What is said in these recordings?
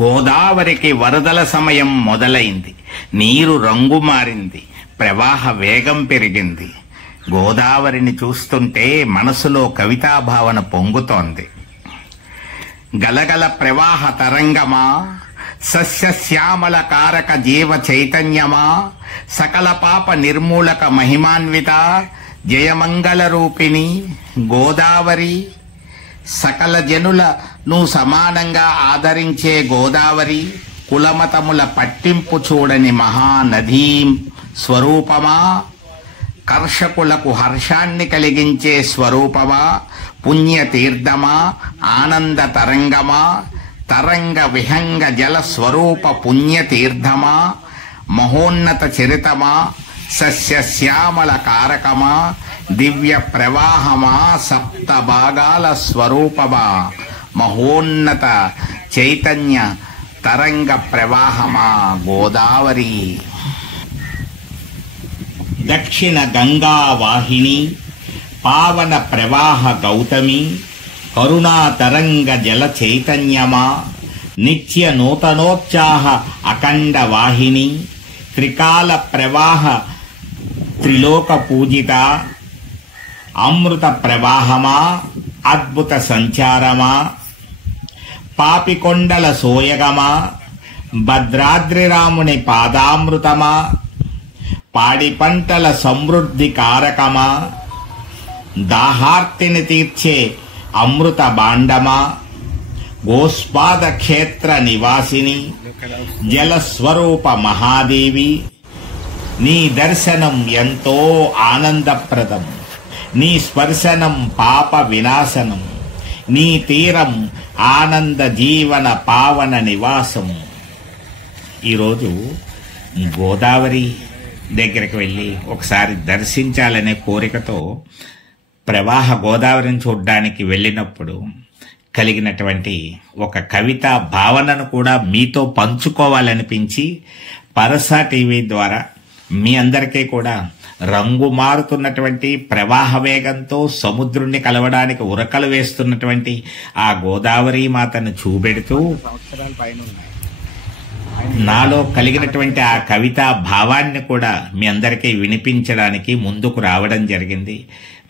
గోదావరికి వరదల సమయం మొదలైంది. నీరు రంగు మారింది, ప్రవాహ వేగం పెరిగింది. గోదావరిని చూస్తుంటే మనసులో కవితాభావన పొంగుతోంది. గలగల ప్రవాహ తరంగమా, సస్యశ్యామల కారక జీవ చైతన్యమా, సకల పాప నిర్మూలక మహిమాన్విత జయమంగళ రూపిణి గోదావరి, సకల జనులను సమానంగా ఆదరించే గోదావరి, కులమతముల పట్టింపు చూడని మహానదీ స్వరూపమా, కర్షకులకు హర్షాన్ని కలిగించే స్వరూపమా, పుణ్యతీర్థమా, ఆనంద తరంగమా, తరంగ విహంగ జల స్వరూప పుణ్యతీర్థమా, మహోన్నత చరితమా, సస్యశ్యామల కారకమా, దివ్య ప్రవాహమా, సప్త భాగాల స్వరూపమా, మహోన్నత చైతన్య తరంగ ప్రవాహమా గోదావరి. దక్షిణ గంగా వాహిని, పావన ప్రవాహ గౌతమి, కరుణా తరంగ జల చైతన్యమా, నిత్య నూతనోత్సాహ అఖండ వాహిని, త్రికాల ప్రవాహ త్రిలోక పూజిత, అమృత ప్రవాహమా, అద్భుత సంచారమా, పాపికొండల సోయగమా, భద్రాద్రిరాముని పాదామృతమా, పాడి పంటల సమృద్ధి కారకమా, దాహార్తిని తీర్చే అమృత బాండమా, గోస్పాద క్షేత్ర నివాసిని, జలస్వరూప మహాదేవి, నీ దర్శనం ఎంతో ఆనందప్రదం, నీ స్పర్శనం పాప వినాశనం, నీ తీరం ఆనంద జీవన పావన నివాసం. ఈరోజు గోదావరి దగ్గరికి వెళ్ళి ఒకసారి దర్శించాలనే కోరికతో ప్రవాహ గోదావరిని చూడ్డానికి వెళ్ళినప్పుడు కలిగినటువంటి ఒక కవితా భావనను కూడా మీతో పంచుకోవాలనిపించి పరసా టీవీ ద్వారా మీ అందరికీ కూడా రంగు మారుతున్నటువంటి ప్రవాహ వేగంతో సముద్రుణ్ణి కలవడానికి ఉరకలు వేస్తున్నటువంటి ఆ గోదావరి మాతను చూపెడుతూ నాలో కలిగినటువంటి ఆ కవితా భావాన్ని కూడా మీ అందరికీ వినిపించడానికి ముందుకు రావడం జరిగింది.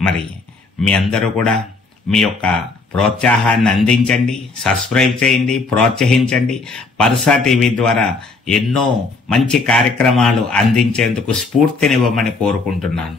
మరి మీ అందరూ కూడా మీ యొక్క ప్రోత్సాహాన్ని అందించండి, సబ్స్క్రైబ్ చేయండి, ప్రోత్సహించండి. పరసా టీవీ ద్వారా ఎన్నో మంచి కార్యక్రమాలు అందించేందుకు స్ఫూర్తినివ్వమని కోరుకుంటున్నాను.